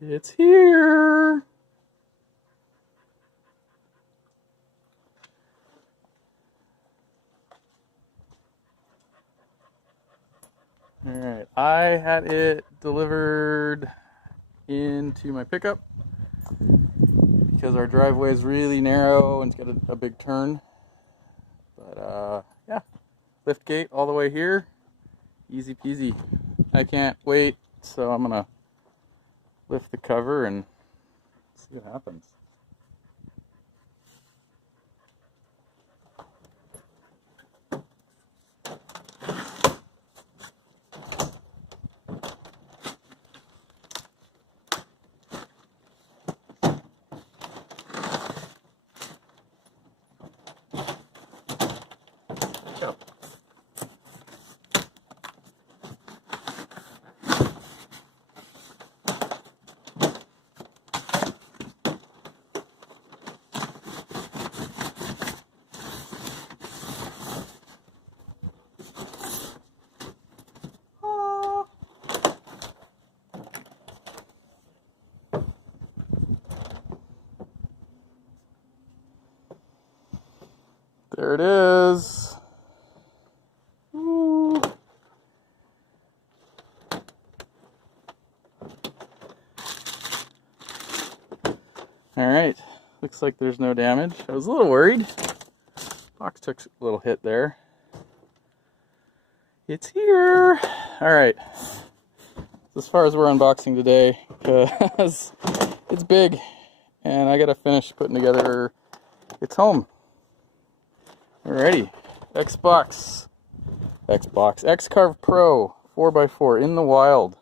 It's here. Alright, I had it delivered into my pickup because our driveway is really narrow and it's got a big turn. But yeah, lift gate all the way here. Easy peasy. I can't wait, so I'm gonna lift the cover and see what happens. Go. There it is. Ooh. All right, looks like there's no damage. I was a little worried. Box took a little hit there. It's here. All right, as far as we're unboxing today, because it's big and I gotta finish putting together its home. Alrighty, X-Carve Pro 4x4 in the wild.